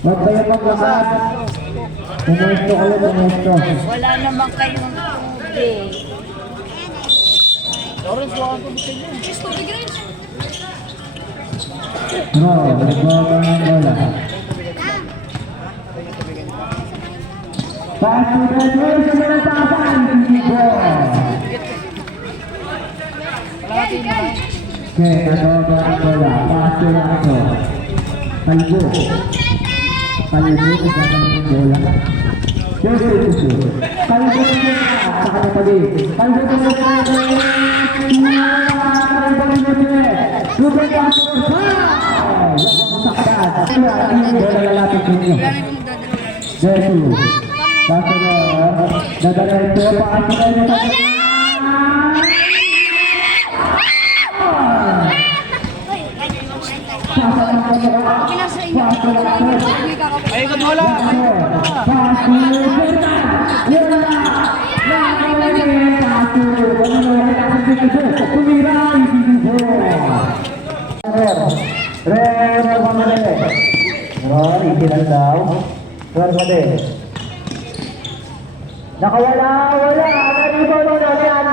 Huwag kayo maglakas. Pumuesto kayo, pumuesto. Wala naman kayong tubig. Lawrence, wala kang tubig kayo. Just tubig rin. No, nagbawa ng bola. Paso na yun sa mga tapan. Dito. Okay, nagbawa ng bola. Paso na ako. Kalbo. Kalbo, nagbawa ng bola. Kalbo. Kalbo na sa kanya tabi. Kalbo na sa kanya. Super paso. Bola lalapit ninyo. Jesu. Paso na. Dadareto. Paso na ninyo. Ay, ikot bola! Nakawala, wala. Naribo na yan.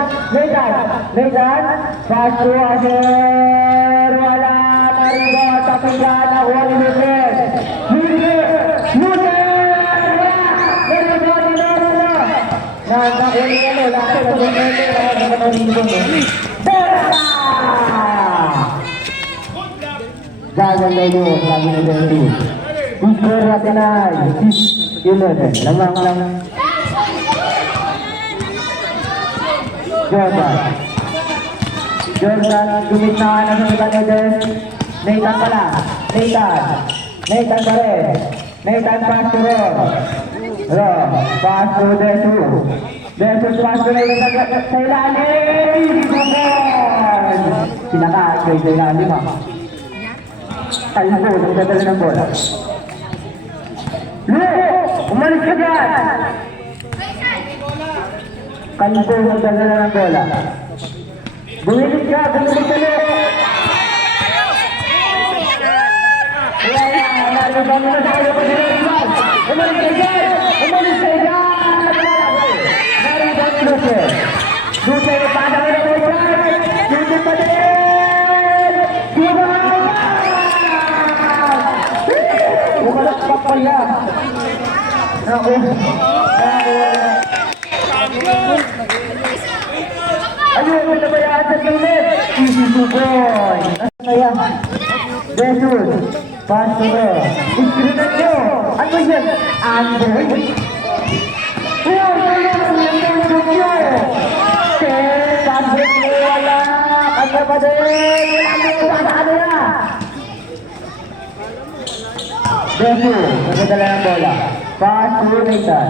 Nathan, pass to Asher. Wala. Naribo, tapigan. Nakuha ni Luther. Luther! Naribo, naribo. Nakakuha ni ano. Lahat sa Luther. Berta! Gagal na yun. Lagi na yun. Score natin ay 6-11. Lamang lang. Jordan, gumitna na sa mga Eden. Nathan pala. Nathan pa rin. Nathan pass to Ron. Pass to Desu. Desu pass to Nathan sa ilalim. Sinaka-kay sa ilalim ha. Kalbo, nagdadala ng bola. Umalis ka dyan! Kalbo, nagdadala ng bola. Bumilis ka ulit! Nalibang mo na sa kayo pag-ilan! Umalis ka dyan! Umalis ka dyan! Nalibang mo siya! Luther, paano ka na po dyan? Luther pa din! Umalakpak pala! Ako! Ayun, may nabayaan sa gilid! Easy to boy! Kaya, Jesus, Pastor, iskrinan nyo! Ano yan? Android? Sabit mo wala! Kanya pa din! Ano na? Jesus, nagdadala ng bola. Pastor, Nathan.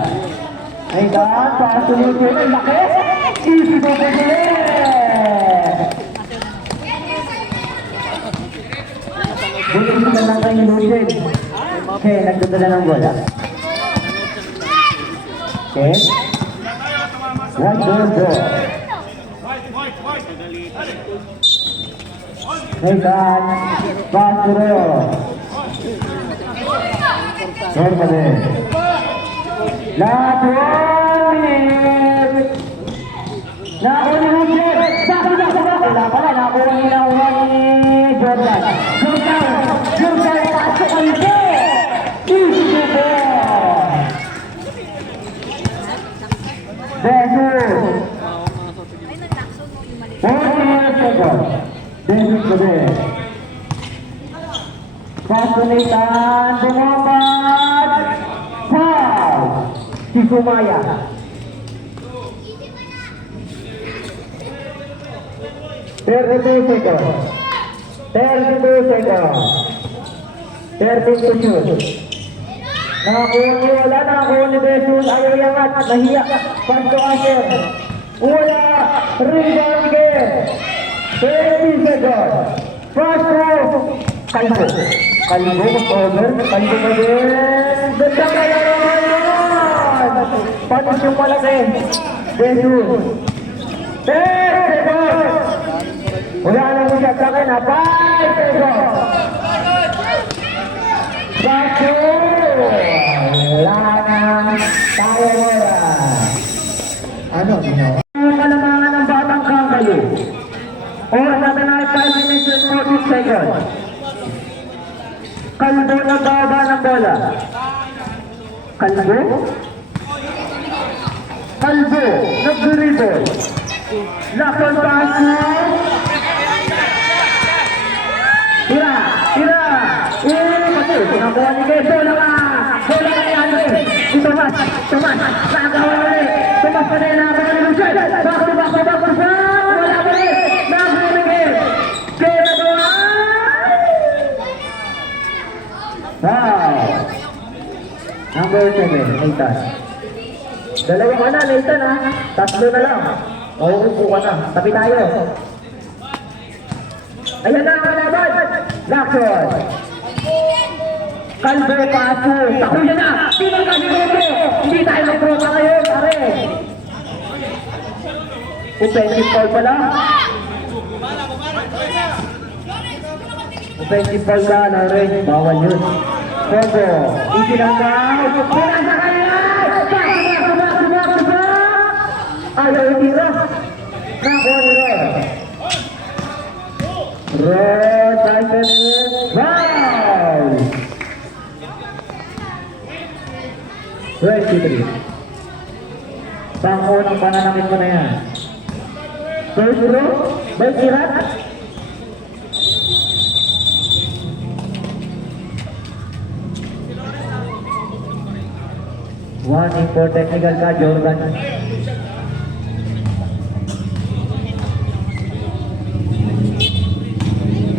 Nathan, Pastor, Nathan. Ang laki! Easy to boy! Bulitin na lang kayo Lucid. Okay, nagdadala ng bola. Okay. One, go. Nathan, Pasuro. Normally. Nakuha ni Lucid. Wala pala, nakuha ni Jordan. Jordan, pasok ang ito! Easy to ball! Jesus! 40 seconds. Jesus pa din. Paso Nathan, bumabad! Foul! Si Sumaya. seconds. 32 seconds. 13 to shoot. Nakakuha ni wala, nakakuha ni Jesus. Ayaw yangat, nahiya. Pasto Asher. Wala. Rebound again. 20 seconds. Pasto. Kalbo. Over. Kalbo pa din. Ganda kaya naman. Panis yung malaki. Jesus. 10 seconds. Wala na mo siya sa akin, 5 seconds. Back to Kalbo na baba ng bola. Kalbo? Kalbo, nag-dribble. Lakon paso. Tira, tira. Pati, sinakuha ni Kay. Bola ka. Bola ka ni Andre. Si Tomas, nakagawa ulit. Tomas pa rin na ako ni Lucien. Bako. Wala pa rin. Nakakuha ni Kay. Kay nagawa. Wow. Number 7, Nathan. Dalawa ka na, Nathan ha. Tatlo na lang. Mauupo ka na. Tapi tayo. Ayan na ang kalaban. Lakson. Kalbo paso. Takuya na. Sino ka ni Gogo? Hindi tayo mag-tropa ngayon, pare. Offensive foul pala. Offensive foul na, Lawrence. Bawal yun. Gogo. Easy lang daw. Pinasa ka nila. Ayaw itira. Nakuha ni Ron. Tyson. Foul. 23. Pangunang pananakit mo na yan. First row. By Kirat. Warning for technical ka, Jordan.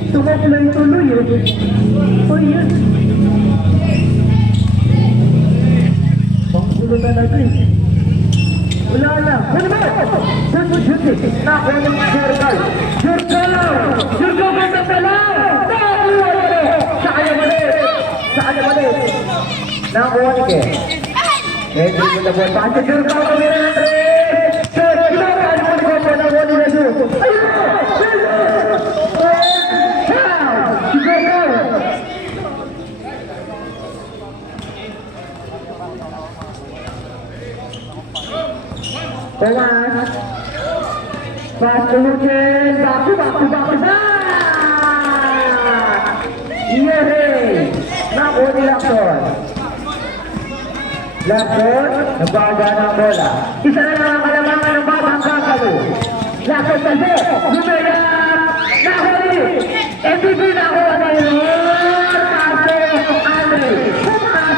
Tuloy-tuloy eh. Oh, yun. Panggulo na natin. Wala na. Wala na. Good duty. Nakuha ng Jurgal. Jurgal ganda pala. Sa kanya mali. Nakuha ni Ke. Hindi mo na buwan. Bakit Jurgal kami na natin? Thomas. Pass to Lucien. Baku na. Yehey. Nakuha ni Lakson. Nagbaga ng bola. Isa na lang ang kalamangan ng batang kakalo. Lakson kasi. Lumaya. Nakuha ni. MVP nakuha na yun. Paso. Andre. Wala.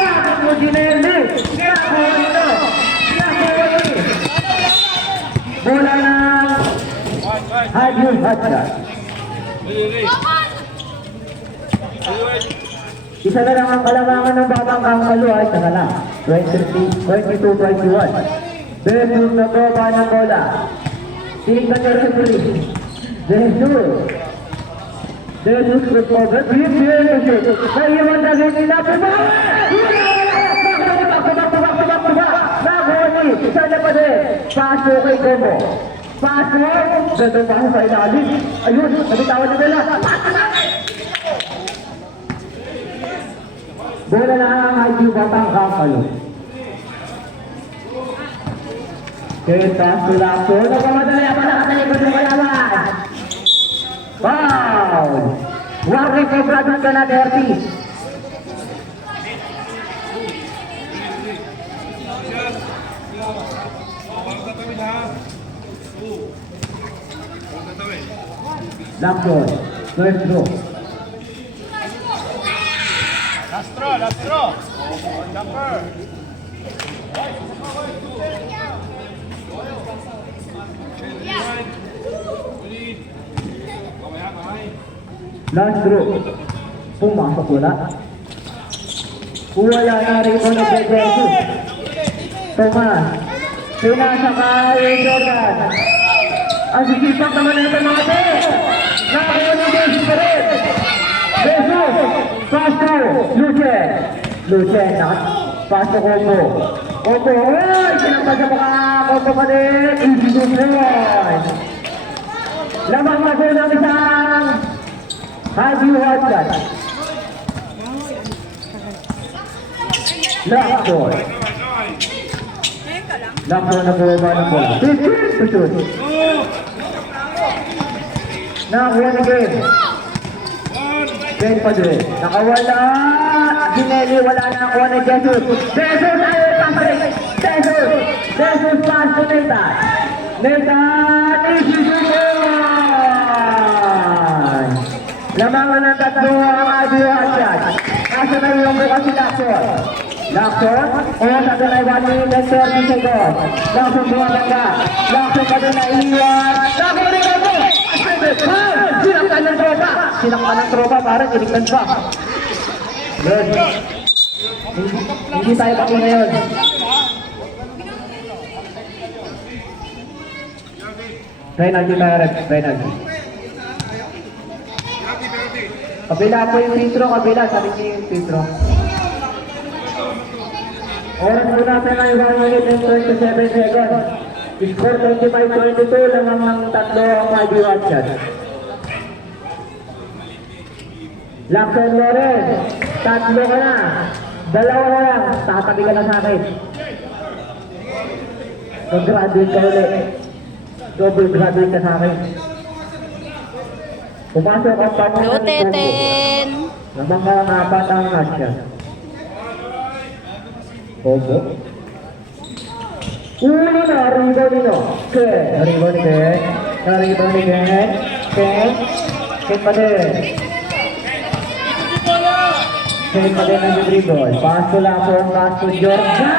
Bakit mo Ginelli? Nakuha nito. Bola ng Hajjul Hajjah. Isa na lang ang kalamangan ng batang kakalo ay isa na lang. 22-21. Jesus na boba ng bola. Tingnan niya referee. Jesus recover. Jesus. Naiwan na rin nila. Sana pa din. Paso kay Gomo. Paso. Ganda paso sa ilalim. Ayun. Nabitawan na nila. Bola na ang Hajjul batang kakalo. Kaya paso Lakson. Nagpamadali pa nakatalikod ng kalaman. Wow! Warning for Bradon ka na, Ortiz. Lakson, first row. Last throw. Jumper. Last row. Pumasok wala. Wala na rin ko na Jesus. Thomas. Pinasa kay Jordan. Ang sisipak naman ito mga ito. Nakakuha ng Jesus pa rin. Jesus. Paso. Lucien. Paso Kobo. Kobo. Uy! Sinampas sa mga Kobo pa rin. Easy to one. Lamang maso ng isang Hajjul Hajjah. Lakson. Lakson na bumaba ng bola. Shoot. Nakakuha ni game. Ben Padre. Nakawala. Ginelli, wala na ang kuha ni Jesus. Jesus ay pasalik. Jesus. Jesus pass to Nathan. Nathan isisusun. Lamangan ng tatlo ang Adi Watchan. Nasa na yung bukas si Lacson. Lacson. O sa tunay 1 minute and 30 seconds. Lacson bumabangga. Lacson pa din na iwan. Lacson rin ako. Sinaktan ng tropa. Sinaktan ng tropa para kiniktan pa. Good. Hindi tayo pati ngayon. Reynaldi tayo rin. Reynaldi. Kabila po yung intro. Kabila. Sabi niyo yung intro. Oras po natin ngayon 1 minute and 27 seconds. Score 25-22 lang ang tatlo ang Adi Watchan. Lacson Loren, tatlo ka na. Dalawa na lang, tatabi ka na sa akin. Mag-graduate ka ulit. Double graduate ka sa akin. Pumasok ang pangalan Go, Teten! Nabangga ang apat ang Watchan. Opo. Uno na, arrivo Nino. Che, arrivo ni Ken. Arrivo ni Ken. Ken. Ken pa din. Ken pa din ang dribble. Pass to Lacson, pass to Jordan.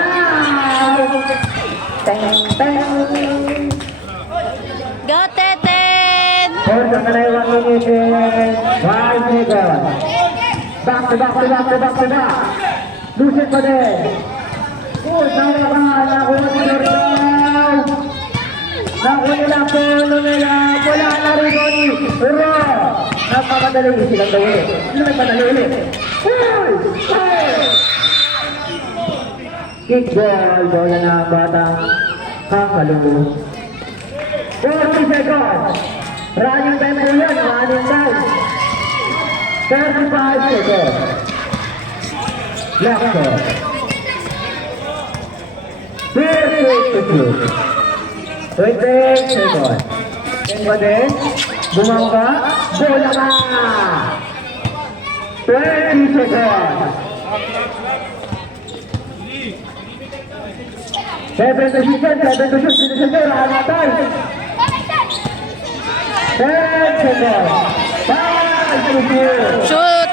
Teng, teng. Go, Teten! Hold on na 1 minute and 5 seconds. Back to back to back to back to back. Lusin pa din. Sama ka, nakuha si Jordan. Nakuha nila po, nila. Wala na rin ni Ro. Napakadali silang daw ulit. Sino nagpadali ulit? Kick ball. Bola na ang batang Kakalu. 40 seconds. Running time po yan. Running time. 35 seconds. Lacson. 28 seconds. Yan ba din? Bumangga. Bola ka! 20 seconds. 7 to shoot. Sinusunod. Hanatay. 10 seconds. 5 to shoot. Shoot!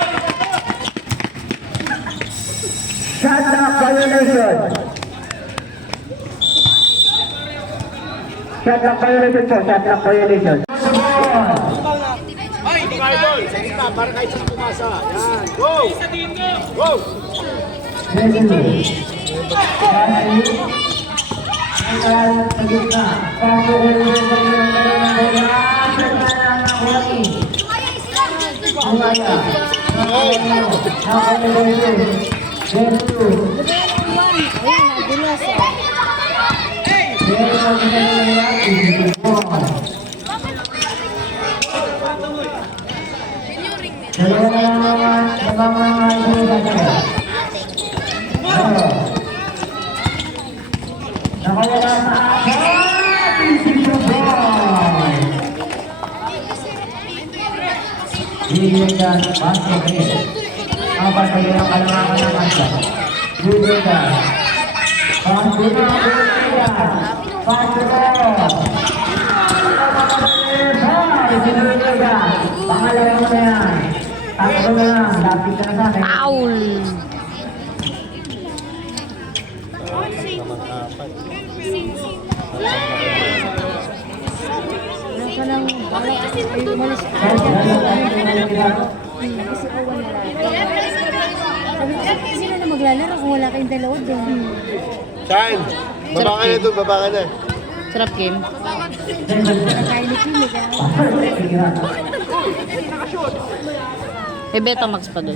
Shot clock violation. Shot clock violation po. Shot clock violation. Idol, sa gitna, para kahit saan pumasa. Yan, go! Go! Bibigyan basket rin. Ang patayo ng kalamangan ng masa. Bibigyan. Pangalawa mo na yan. Tatlo na lang. Lapit ka na sa akin. Foul! Sino na maglalaro kung wala kayong dalawa doon? Saan? Baba ka na doon, baba ka na. Sarap game. Nakain ni Kimi, kaya May Betamax pa doon.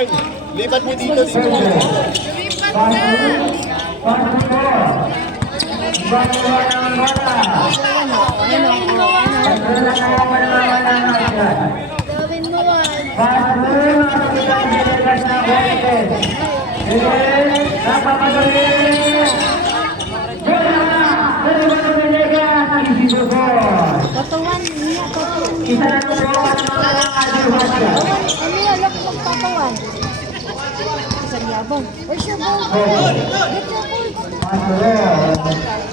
line. Lipat mo dito sa bola. Katawan niya, katawan. Isa na ito po ang mga kadiwasya. Ano yan? Look, katawan. Isang yabang. Where's your ball? Get your ball. Bakit?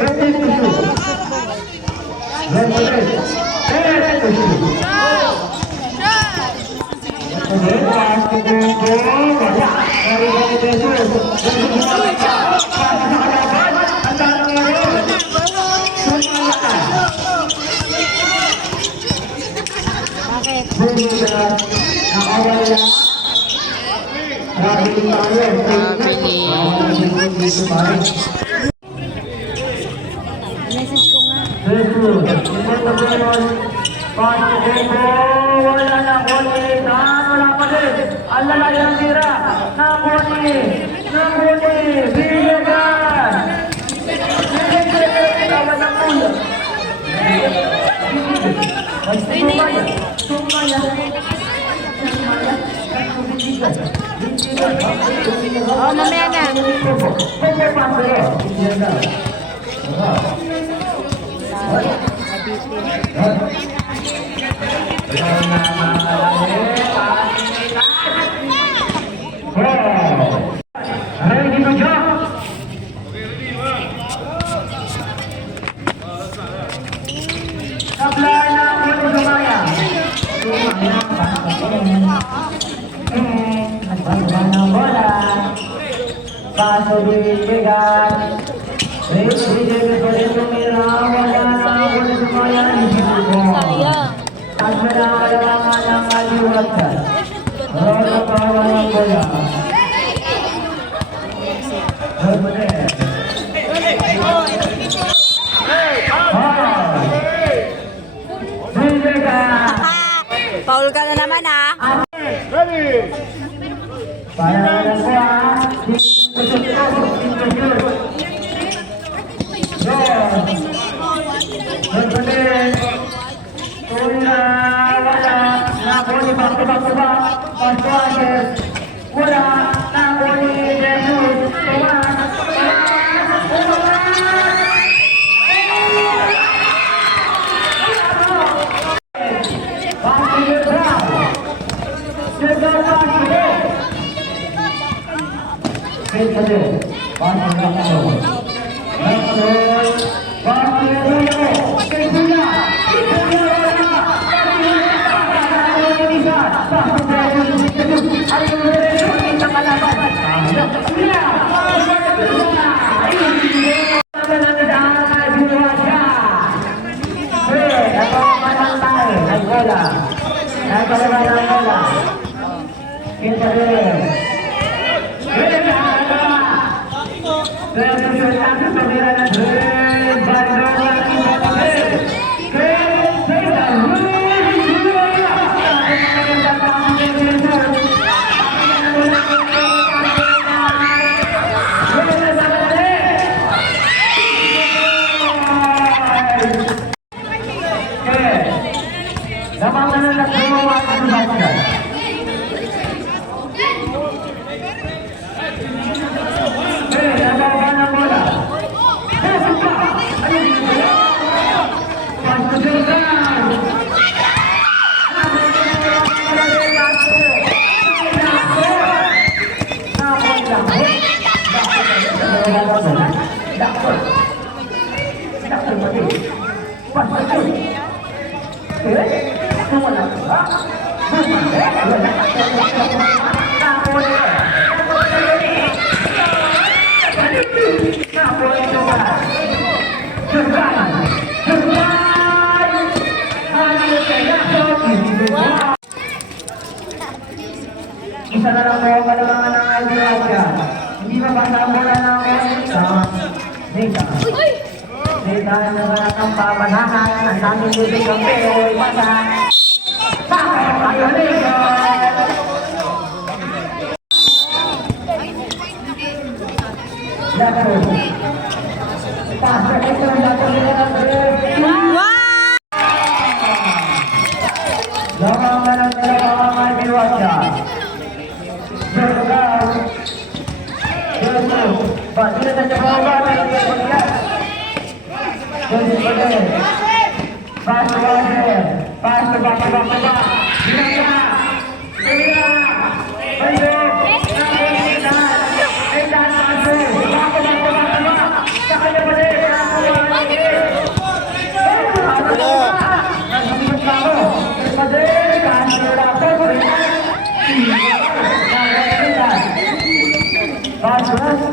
Message ko nga. Wala na koni, wala pa din. Ang lalaki ng tira. Nakoni, biligan. Tawa ng ulo. Oh, mamaya na. Ready to jump? Supply na po ni Sumaya. Nagbaba ng bola. Paso bibigyan. Bibigyan ko rin tumira. Wala na po ni Sumaya. Sayang. Tagmana kailangan ng aliwatan. Wala pa ng bola. Paul ka na naman ah. Ready. Isa na lang po kalamangan ng Albiasia. Hindi mapasama na ng sa Zeta. Zeta na wala kang papanahan. Ang daming bibig ang pero ay mata. Bakit kayo nito? Jackson. Pasok ito ang Jackson nila ng Wow! lawangan ng dalawang mga Diwasya. Bergaw. Bergaw. Pati na sa bawah ng Diwasya. Bergaw. Pasok. Pasok.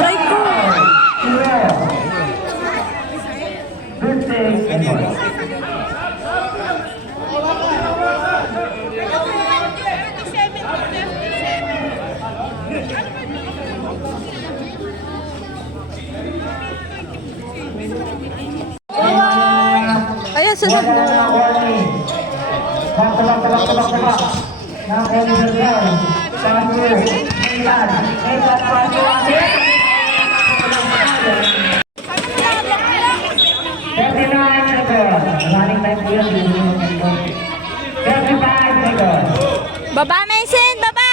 Aray ko! Ayan, sunod na. Baba, Mason! Baba!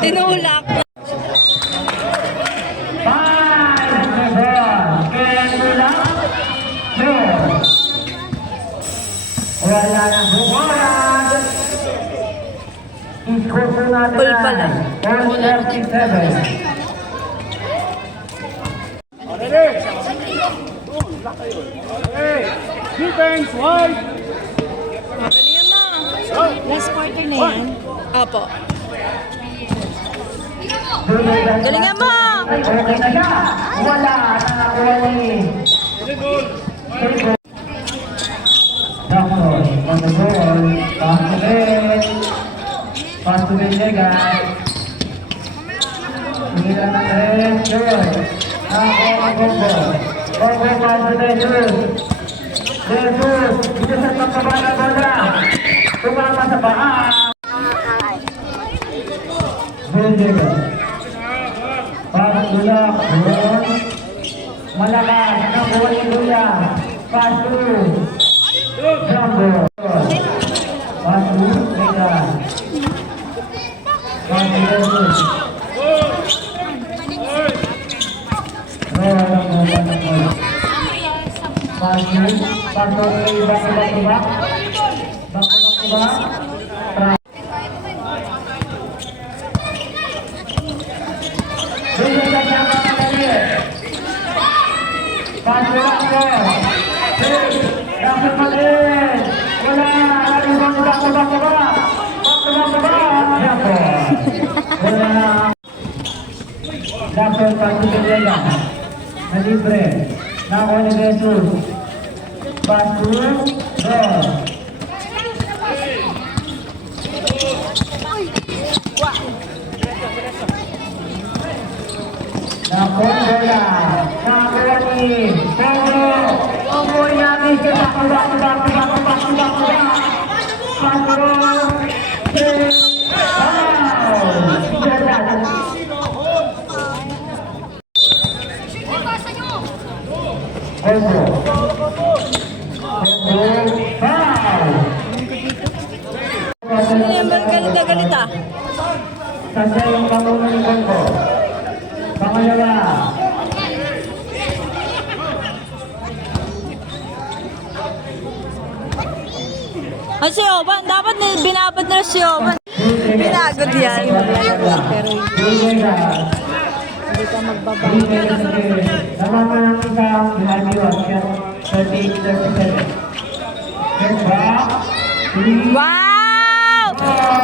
Tinulak. Wala na buwan. Iskoso natin All pala. 437. Defense, wide! Last quarter na yan. Opo. Galingan mo! Okay na siya. Wala na nakuha ni Doctor, on the ball. Pass to Villegas. Tumira na rin. Good. Nakuha ang Bongo. Bongo pass to Jesus. Jesus. Dito sa pagkaba na bola. Tumama sa paa. Villegas. Pass to Lock. Good. Malakas. Nakuha ni Luya. Pass to Jumbo. Pass to Villegas. Pass to Jesus. Dapat pasti berjaga, libre, nakuha ni Jesus, pasu, gol. Nakuha bola, nakuha ni Bongo, Bongo nabi kita kuda, Bongo, foul. Member galit na galit ah. Kasi yung pangulo ni Bongo. Pangalawa. Ang si Oban, dapat binabad na si Oban. Pinagod yan. Pero hindi ka magbaba. Naman ang isang haliwan. 38-37. Next back. Wow!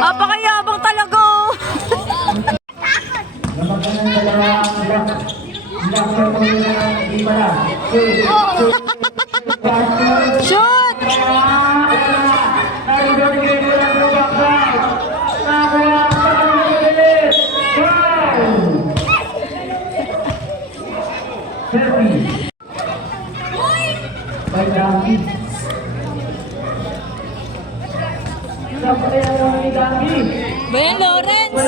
Apakayabang talaga oh. Naman ka ng dalawang block. Block sa mga hindi pala. Shoot! Bayan Lawrence!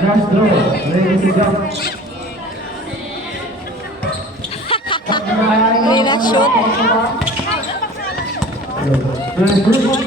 Just draw. Ready to jump. Hindi na shoot. Balik kita.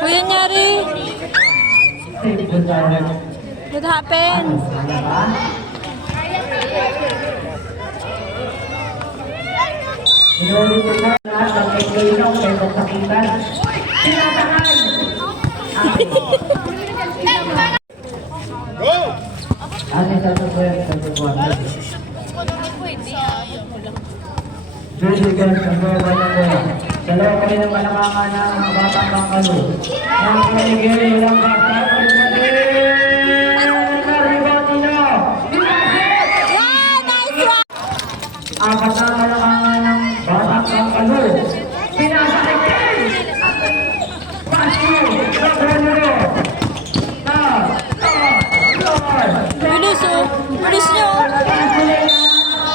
Kuya Nyari, what happened? Inulit ko na lahat ng may kainaw kay magsakitan. Tinatakan! Ano sa tubuyan sa tubuyan? Bibigyan sa buwan na mo. Dalawa kayo ng malamangan ng mga batang kakalo. Ang pinigil ng batang apat na malamangan ng batang kakalo. Pinasakit! Pasu! Nakunuro! Bilis oh. Bilis nyo.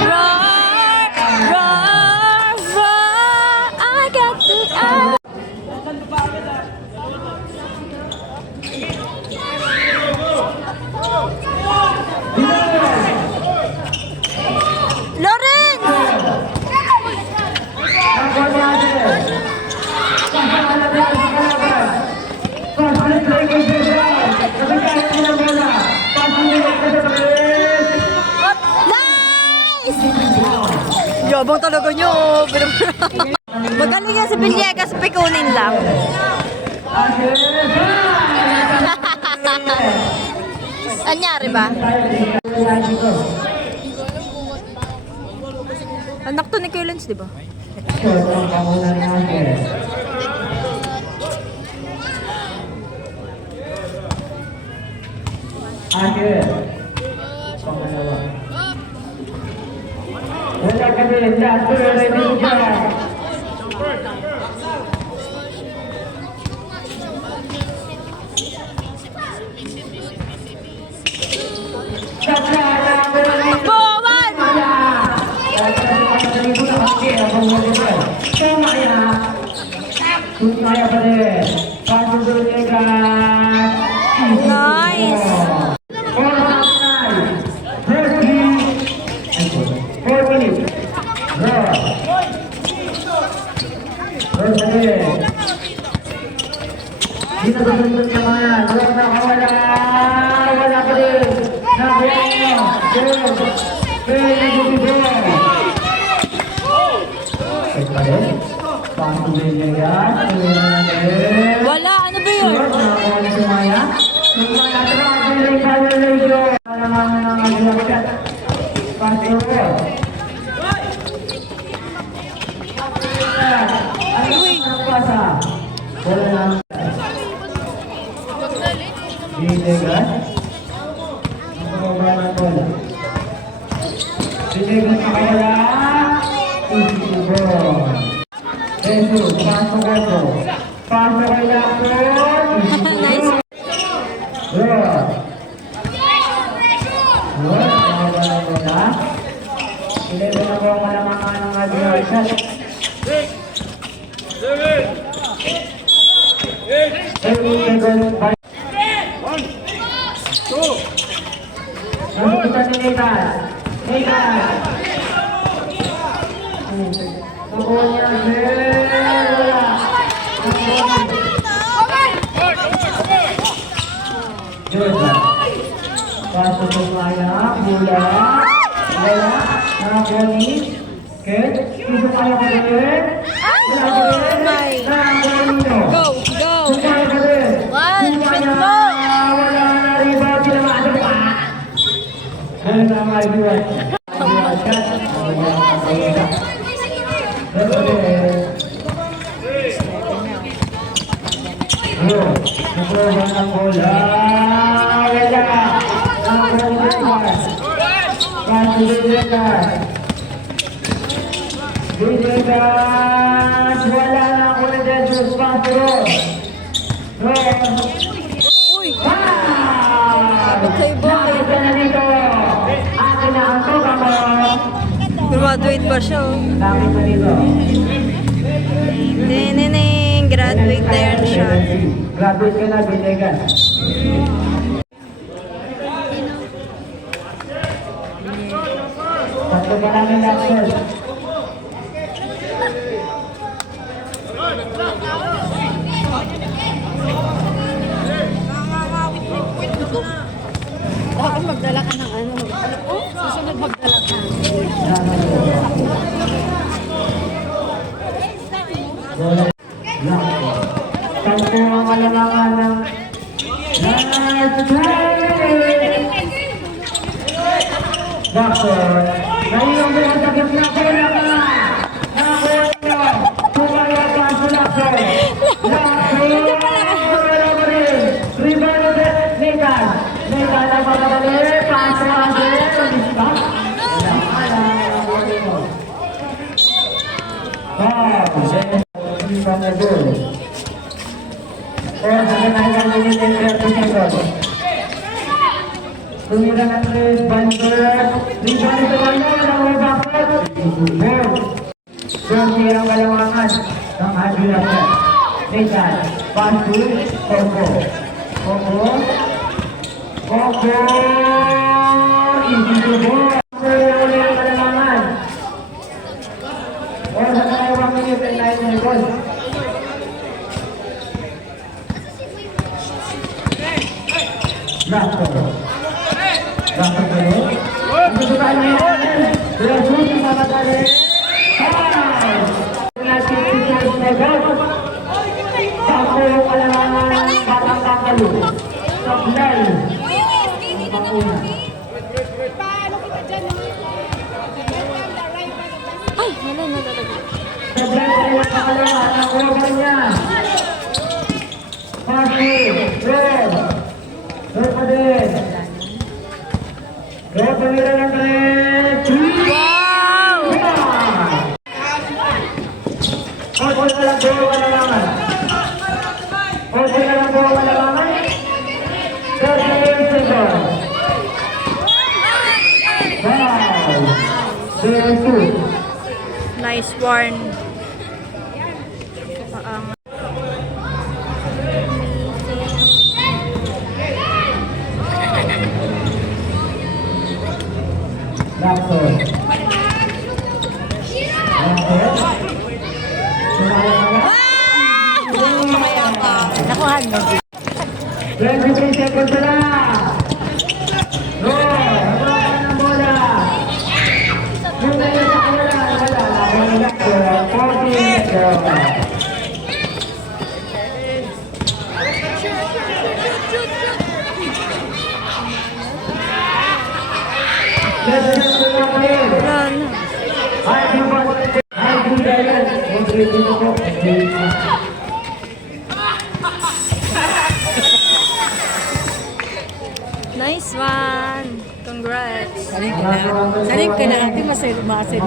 Roar! Roar! Roar! I got the eye. Yabang talaga nyo. Magaling yan si Villegas, pikunin lang. Anyari ba? Anak to ni Kylens, di ba? Pangalawa. Wala ka din, lahat ko ready dyan. Bowan! Nice! 4 minutes. Dito sa sunod naman, Jesus, pasok ko. Pasok kay Jackson. Nice. Good. Good. Nakagalan ko na. Ilero na po ang malamangan ng Adrian. Nakikita ni Nathan. Nathan. Tuko niya. Good. Pasok ko kaya. Bola. Bola. Nakaboni. Good. Iso kaya ko din. Go, go. One, shoot mo. Wala na ako na dyan sa sponsor. Uy. Okay, boy. Nakita na dito. Akin na ang tuka mo. Graduate pa siya, oh. Nakita dito. Neneng, graduate na yan siya. Graduate ka na, Binegan. Tatlo pa namin natin. Dapat magdala ka ng ano. Susunod magdala ka. Tanto ang alamangan ng Doctor, ngayon ang mga sakit na bola ka! Nakuha nyo! Tumaya pa sa Doctor! Rebound Nathan! Nathan ang magdali! Paso kasi! Pag-ispa! Hindi pa na doon. Or sa kanayang minute and 30 seconds. Tumira ng Chris Banter. Rebound ito kayo. Ang bakit. Ball. Josie ang kalamangan ng Adrian. Nathan. Pass to Coco. Coco. Coco. Easy to ball. Uli ang kalamangan. Or sa kanayang minute and 9 seconds. Doctor. Doctor dulu. Untuk tanya, berhasil sama tadi. Ngasih tiga segar. Satu kalamangan batang kalu. Sebelah. Ay, wala na talaga. Sebelah kalamangan korbannya. Masih. Berpaden. Tumira ng Chris. Wow! Opo na lang po kalamangan. Opo na lang po kalamangan. 38 seconds. Wow! 0-2. Nice one. Paangat. Doctor. Nakuha mo. 23 seconds na. Go! Nakuha ng bola. Yung na yun sa bola. Wala. Nakuha ng 14 seconds. Let's go to the field. Wala na. Hi, everybody. Hi, good guys. Okay, dito po. Okay. Nice one. Congrats. Saling ka na. Saling ka na. Di masaya.